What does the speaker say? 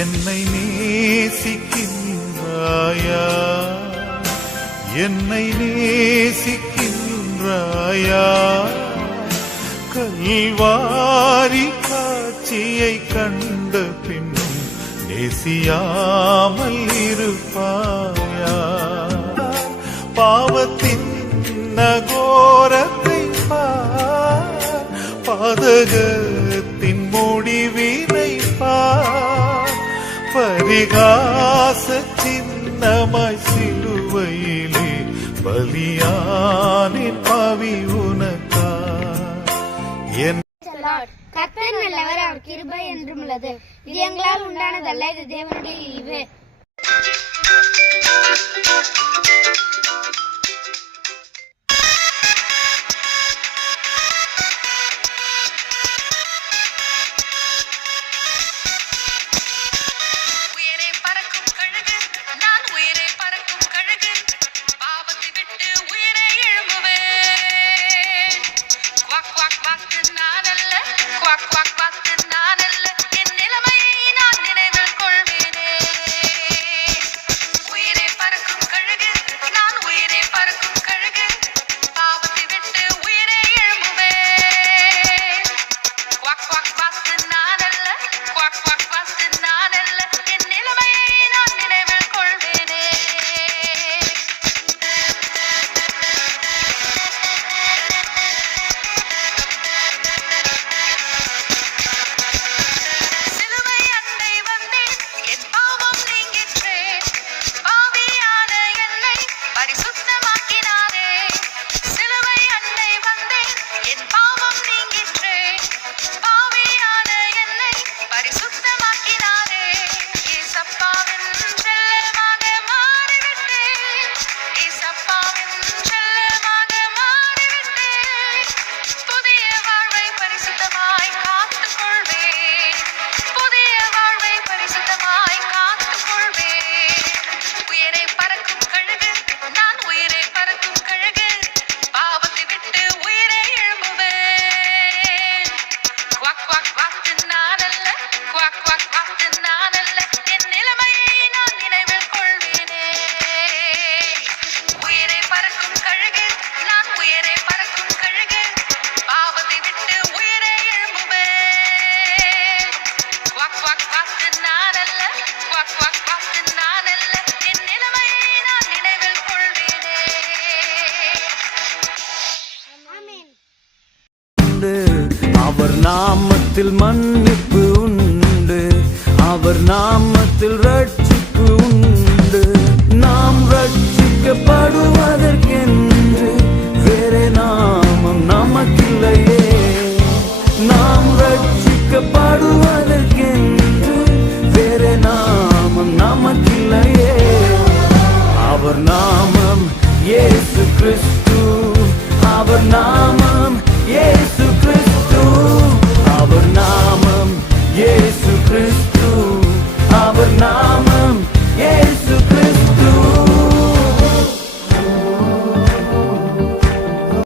என்னை நேசிக்கின்றாயா? என்னை நேசிக்கின்றாயா? கல்வாரி காட்சியை கண்ட பின்னும் நேசியாமல் இருப்பாயா? பாவத்தின் நகோரத்தை பாதகர் விகாச சின்னமாய் சிலுவையிலே பலியானின் பவி உனக்கா என் கத்தர் நல்லவர் அவர் கிருபை என்றும் உள்ளது. இது எங்களால் உண்டானதல்ல இது தேவனுடைய இவு நாமத்தில் மன்னிப்பு உண்டு. அவர் நாமத்தில் ரட்சி